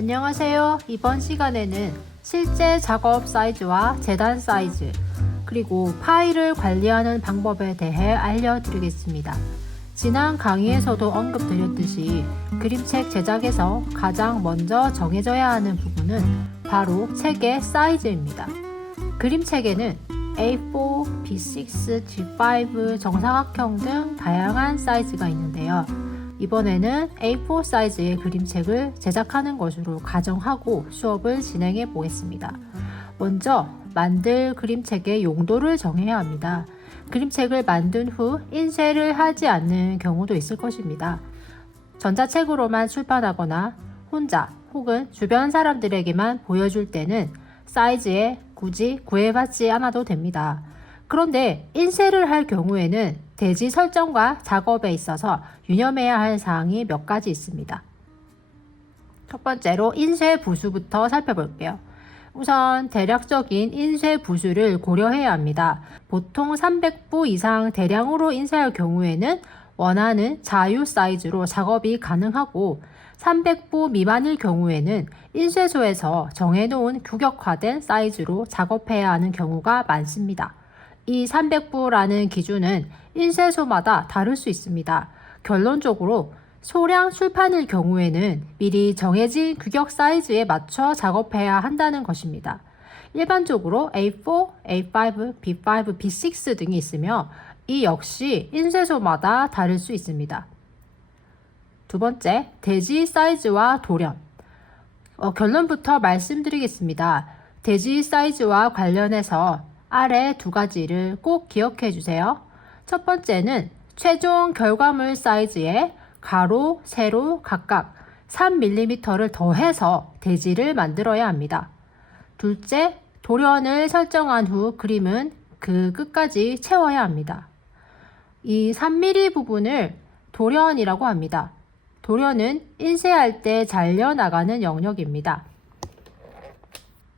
안녕하세요. 이번 시간에는 실제 작업 사이즈와 재단 사이즈, 그리고 파일을 관리하는 방법에 대해 알려드리겠습니다. 지난 강의에서도 언급드렸듯이 그림책 제작에서 가장 먼저 정해져야 하는 부분은 바로 책의 사이즈입니다. 그림책에는 A4, B6, G5, 정사각형 등 다양한 사이즈가 있는데요. 이번에는 A4 사이즈의 그림책을 제작하는 것으로 가정하고 수업을 진행해 보겠습니다. 먼저 만들 그림책의 용도를 정해야 합니다. 그림책을 만든 후 인쇄를 하지 않는 경우도 있을 것입니다. 전자책으로만 출판하거나 혼자 혹은 주변 사람들에게만 보여줄 때는 사이즈에 굳이 구애받지 않아도 됩니다. 그런데 인쇄를 할 경우에는 대지 설정과 작업에 있어서 유념해야 할 사항이 몇 가지 있습니다. 첫 번째로 인쇄 부수부터 살펴볼게요. 우선 대략적인 인쇄 부수를 고려해야 합니다. 보통 300부 이상 대량으로 인쇄할 경우에는 원하는 자유 사이즈로 작업이 가능하고 300부 미만일 경우에는 인쇄소에서 정해놓은 규격화된 사이즈로 작업해야 하는 경우가 많습니다. 이 300부라는 기준은 인쇄소마다 다를 수 있습니다. 결론적으로 소량 출판일 경우에는 미리 정해진 규격 사이즈에 맞춰 작업해야 한다는 것입니다. 일반적으로 A4, A5, B5, B6 등이 있으며 이 역시 인쇄소마다 다를 수 있습니다. 두 번째, 대지 사이즈와 돌연. 결론부터 말씀드리겠습니다. 대지 사이즈와 관련해서 아래 두 가지를 꼭 기억해 주세요. 첫 번째는 최종 결과물 사이즈에 가로, 세로 각각 3mm를 더해서 대지를 만들어야 합니다. 둘째, 돌연을 설정한 후 그림은 그 끝까지 채워야 합니다. 이 3mm 부분을 돌연이라고 합니다. 돌연은 인쇄할 때 잘려나가는 영역입니다.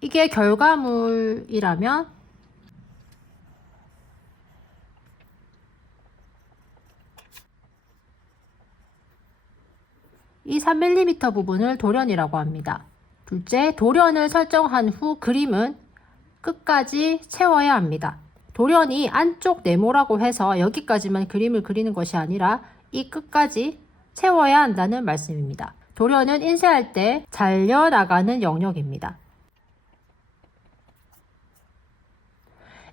이게 결과물이라면 이 3mm 부분을 돌연이라고 합니다. 둘째, 돌연을 설정한 후 그림은 끝까지 채워야 합니다. 돌연이 안쪽 네모라고 해서 여기까지만 그림을 그리는 것이 아니라 이 끝까지 채워야 한다는 말씀입니다. 돌연은 인쇄할 때 잘려나가는 영역입니다.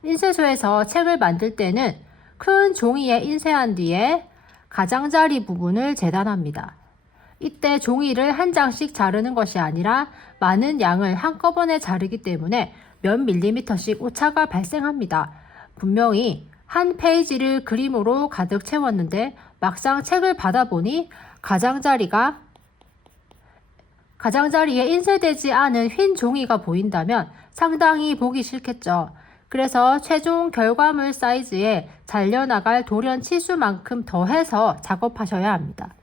인쇄소에서 책을 만들 때는 큰 종이에 인쇄한 뒤에 가장자리 부분을 재단합니다. 이때 종이를 한 장씩 자르는 것이 아니라 많은 양을 한꺼번에 자르기 때문에 몇 밀리미터씩 오차가 발생합니다. 분명히 한 페이지를 그림으로 가득 채웠는데 막상 책을 받아보니 가장자리에 인쇄되지 않은 흰 종이가 보인다면 상당히 보기 싫겠죠. 그래서 최종 결과물 사이즈에 잘려나갈 돌연 치수만큼 더해서 작업하셔야 합니다.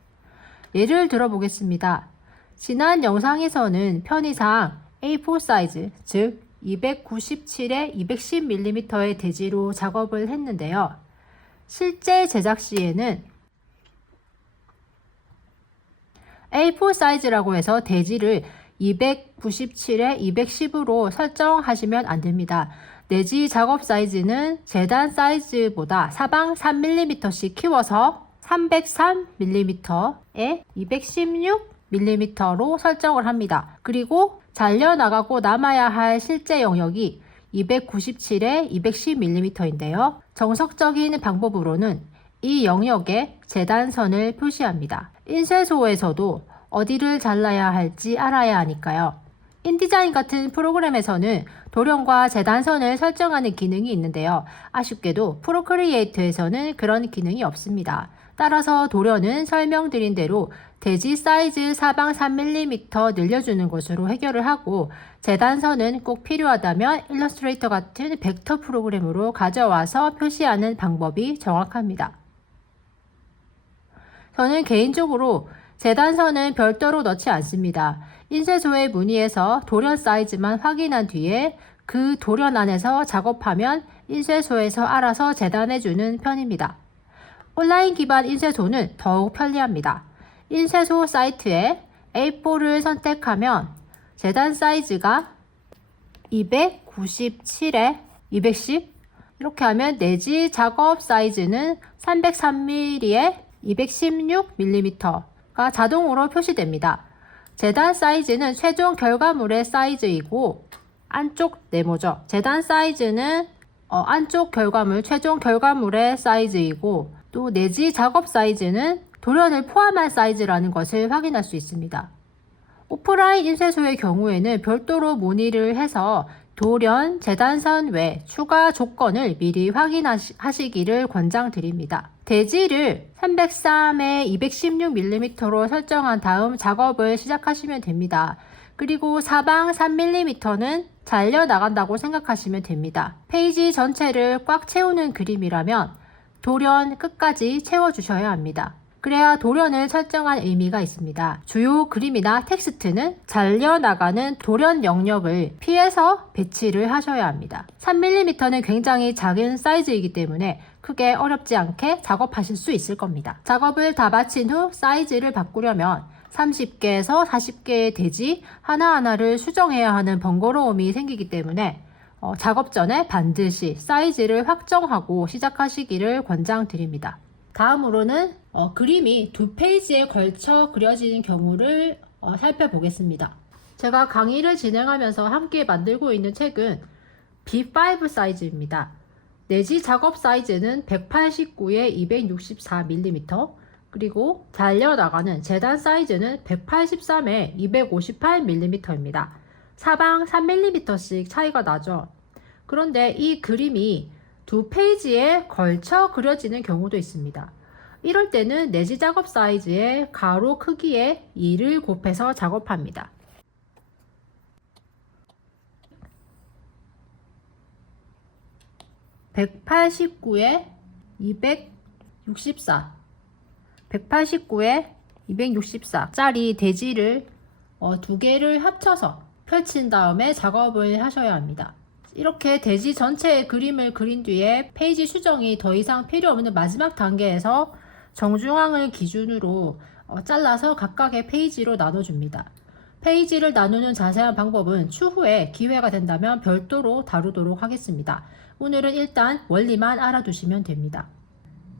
예를 들어 보겠습니다. 지난 영상에서는 편의상 A4 사이즈, 즉 297에 210mm의 대지로 작업을 했는데요. 실제 제작 시에는 A4 사이즈라고 해서 대지를 297에 210으로 설정하시면 안 됩니다. 내지 작업 사이즈는 재단 사이즈보다 사방 3mm씩 키워서 303mm에 216mm로 설정을 합니다. 그리고 잘려나가고 남아야 할 실제 영역이 297에 210mm인데요. 정석적인 방법으로는 이 영역에 재단선을 표시합니다. 인쇄소에서도 어디를 잘라야 할지 알아야 하니까요. 인디자인 같은 프로그램에서는 돌연과 재단선을 설정하는 기능이 있는데요. 아쉽게도 프로크리에이트에서는 그런 기능이 없습니다. 따라서 돌연은 설명드린 대로 대지 사이즈 사방 3mm 늘려주는 것으로 해결을 하고 재단선은 꼭 필요하다면 일러스트레이터 같은 벡터 프로그램으로 가져와서 표시하는 방법이 정확합니다. 저는 개인적으로 재단선은 별도로 넣지 않습니다. 인쇄소에 문의해서 돌연 사이즈만 확인한 뒤에 그 돌연 안에서 작업하면 인쇄소에서 알아서 재단해주는 편입니다. 온라인 기반 인쇄소는 더욱 편리합니다. 인쇄소 사이트에 A4를 선택하면 재단 사이즈가 297에 210 이렇게 하면 내지 작업 사이즈는 303mm에 216mm가 자동으로 표시됩니다. 재단 사이즈는 최종 결과물의 사이즈이고 안쪽 네모죠. 재단 사이즈는 안쪽 결과물, 최종 결과물의 사이즈이고 또 내지 작업 사이즈는 돌연을 포함한 사이즈라는 것을 확인할 수 있습니다. 오프라인 인쇄소의 경우에는 별도로 문의를 해서 돌연 재단선 외 추가 조건을 미리 확인하시기를 권장드립니다. 대지를 303에 216mm로 설정한 다음 작업을 시작하시면 됩니다. 그리고 사방 3mm는 잘려 나간다고 생각하시면 됩니다. 페이지 전체를 꽉 채우는 그림이라면 돌연 끝까지 채워주셔야 합니다. 그래야 돌연을 설정한 의미가 있습니다. 주요 그림이나 텍스트는 잘려나가는 돌연 영역을 피해서 배치를 하셔야 합니다. 3mm는 굉장히 작은 사이즈이기 때문에 크게 어렵지 않게 작업하실 수 있을 겁니다. 작업을 다 마친 후 사이즈를 바꾸려면 30개에서 40개의 대지 하나하나를 수정해야 하는 번거로움이 생기기 때문에 작업 전에 반드시 사이즈를 확정하고 시작하시기를 권장드립니다. 다음으로는 그림이 두 페이지에 걸쳐 그려지는 경우를 살펴보겠습니다. 제가 강의를 진행하면서 함께 만들고 있는 책은 B5 사이즈입니다. 내지 작업 사이즈는 189에 264mm 그리고 잘려나가는 재단 사이즈는 183에 258mm입니다. 사방 3mm씩 차이가 나죠. 그런데 이 그림이 두 페이지에 걸쳐 그려지는 경우도 있습니다. 이럴 때는 내지 작업 사이즈의 가로 크기에 2를 곱해서 작업합니다. (189에 264) 189에 264짜리 대지를 두 개를 합쳐서 펼친 다음에 작업을 하셔야 합니다. 이렇게 대지 전체의 그림을 그린 뒤에 페이지 수정이 더 이상 필요 없는 마지막 단계에서 정중앙을 기준으로 잘라서 각각의 페이지로 나눠줍니다. 페이지를 나누는 자세한 방법은 추후에 기회가 된다면 별도로 다루도록 하겠습니다. 오늘은 일단 원리만 알아두시면 됩니다.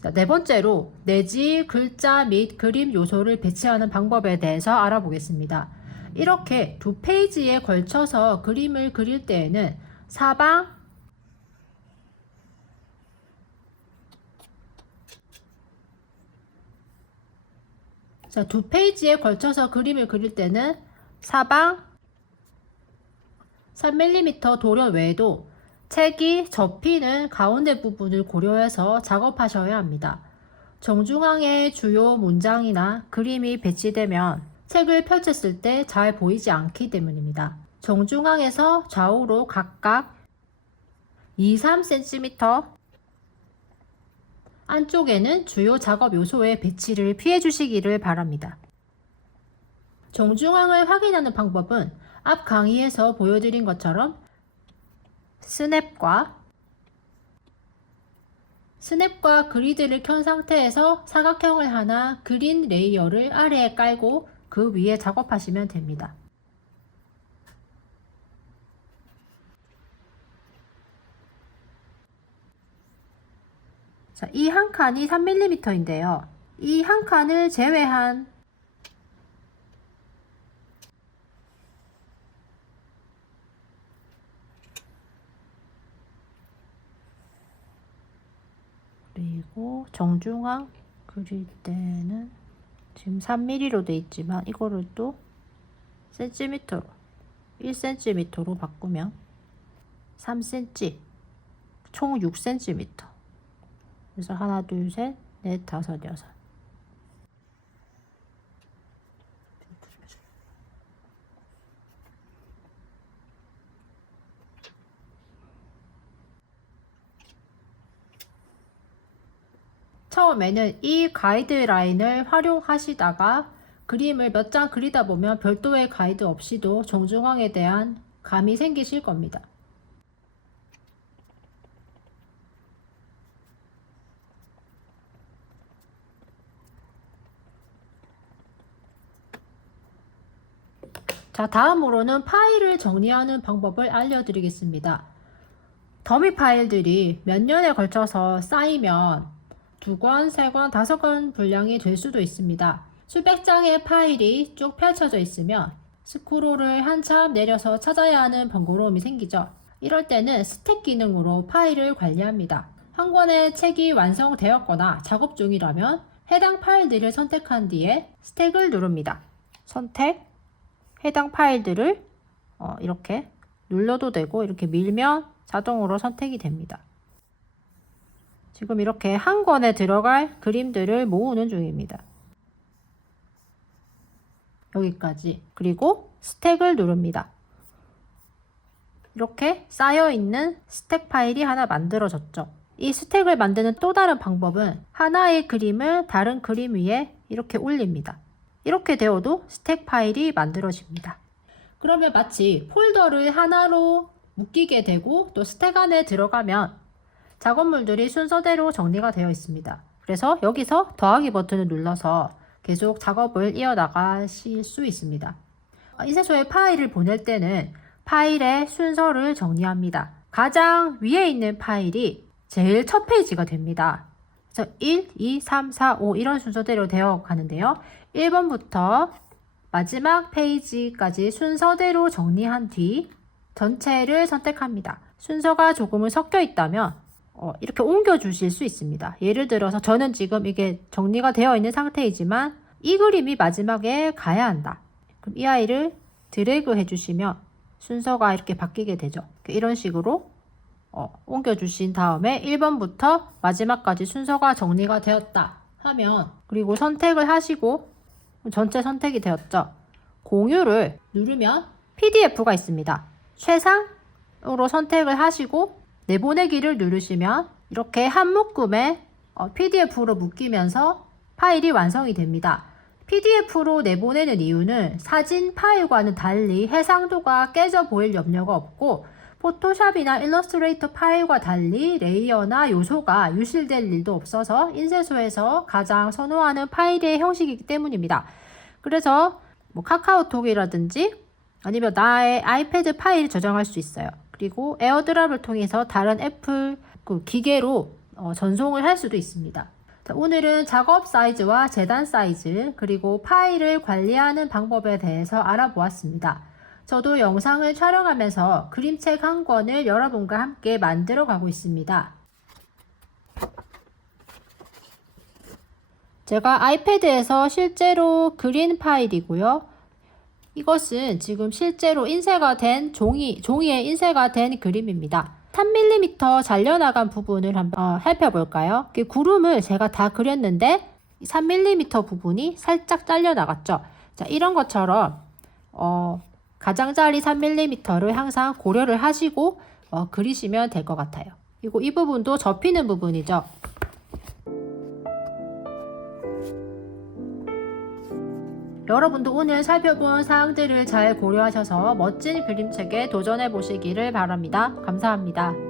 자, 네 번째로 내지 글자 및 그림 요소를 배치하는 방법에 대해서 알아보겠습니다. 이렇게 두 페이지에 걸쳐서 그림을 그릴 때에는 사방 두 페이지에 걸쳐서 그림을 그릴 때는 사방 3mm 돌연 외에도 책이 접히는 가운데 부분을 고려해서 작업하셔야 합니다. 정중앙에 주요 문장이나 그림이 배치되면 책을 펼쳤을 때 잘 보이지 않기 때문입니다. 정중앙에서 좌우로 각각 2-3cm 안쪽에는 주요 작업 요소의 배치를 피해 주시기를 바랍니다. 정중앙을 확인하는 방법은 앞 강의에서 보여드린 것처럼 스냅과 그리드를 켠 상태에서 사각형을 하나 그린 레이어를 아래에 깔고 그 위에 작업하시면 됩니다. 자, 이 한 칸이 3mm인데요. 이 한 칸을 제외한 그리고 정중앙 그릴 때는 지금 3mm로 돼 있지만 이거를 또 cm로 1cm로 바꾸면 3cm 총 6cm 그래서 하나 둘 셋 넷 다섯 여섯 처음에는 이 가이드라인을 활용하시다가 그림을 몇 장 그리다 보면 별도의 가이드 없이도 정중앙에 대한 감이 생기실 겁니다. 자, 다음으로는 파일을 정리하는 방법을 알려드리겠습니다. 더미 파일들이 몇 년에 걸쳐서 쌓이면 2권, 3권, 5권 분량이 될 수도 있습니다. 수백 장의 파일이 쭉 펼쳐져 있으면 스크롤을 한참 내려서 찾아야 하는 번거로움이 생기죠. 이럴 때는 스택 기능으로 파일을 관리합니다. 한 권의 책이 완성되었거나 작업 중이라면 해당 파일들을 선택한 뒤에 스택을 누릅니다. 선택, 해당 파일들을 이렇게 눌러도 되고 이렇게 밀면 자동으로 선택이 됩니다. 지금 이렇게 한 권에 들어갈 그림들을 모으는 중입니다. 여기까지. 그리고 스택을 누릅니다. 이렇게 쌓여있는 스택 파일이 하나 만들어졌죠. 이 스택을 만드는 또 다른 방법은 하나의 그림을 다른 그림 위에 이렇게 올립니다. 이렇게 되어도 스택 파일이 만들어집니다. 그러면 마치 폴더를 하나로 묶이게 되고 또 스택 안에 들어가면 작업물들이 순서대로 정리가 되어 있습니다. 그래서 여기서 더하기 버튼을 눌러서 계속 작업을 이어나가실 수 있습니다. 인쇄소에 파일을 보낼 때는 파일의 순서를 정리합니다. 가장 위에 있는 파일이 제일 첫 페이지가 됩니다. 그래서 1, 2, 3, 4, 5 이런 순서대로 되어 가는데요. 1번부터 마지막 페이지까지 순서대로 정리한 뒤 전체를 선택합니다. 순서가 조금은 섞여 있다면 이렇게 옮겨 주실 수 있습니다. 예를 들어서 저는 지금 이게 정리가 되어 있는 상태이지만 이 그림이 마지막에 가야 한다. 그럼 이 아이를 드래그 해주시면 순서가 이렇게 바뀌게 되죠. 이런 식으로 옮겨 주신 다음에 1번부터 마지막까지 순서가 정리가 되었다 하면, 그리고 선택을 하시고 전체 선택이 되었죠. 공유를 누르면 PDF가 있습니다. 최상으로 선택을 하시고 내보내기를 누르시면 이렇게 한 묶음에 PDF로 묶이면서 파일이 완성이 됩니다. PDF로 내보내는 이유는 사진 파일과는 달리 해상도가 깨져 보일 염려가 없고 포토샵이나 일러스트레이터 파일과 달리 레이어나 요소가 유실될 일도 없어서 인쇄소에서 가장 선호하는 파일의 형식이기 때문입니다. 그래서 카카오톡이라든지 아니면 나의 아이패드 파일을 저장할 수 있어요. 그리고 에어드랍을 통해서 다른 애플 기계로 전송을 할 수도 있습니다. 자, 오늘은 작업 사이즈와 재단 사이즈 그리고 파일을 관리하는 방법에 대해서 알아보았습니다. 저도 영상을 촬영하면서 그림책 한 권을 여러분과 함께 만들어 가고 있습니다. 제가 아이패드에서 실제로 그린 파일이고요. 이것은 지금 실제로 인쇄가 된 종이에 인쇄가 된 그림입니다. 3mm 잘려나간 부분을 한번 살펴볼까요? 구름을 제가 다 그렸는데 3mm 부분이 살짝 잘려나갔죠. 자, 이런 것처럼 가장자리 3mm를 항상 고려를 하시고 그리시면 될 것 같아요. 그리고 이 부분도 접히는 부분이죠. 여러분도 오늘 살펴본 사항들을 잘 고려하셔서 멋진 그림책에 도전해 보시기를 바랍니다. 감사합니다.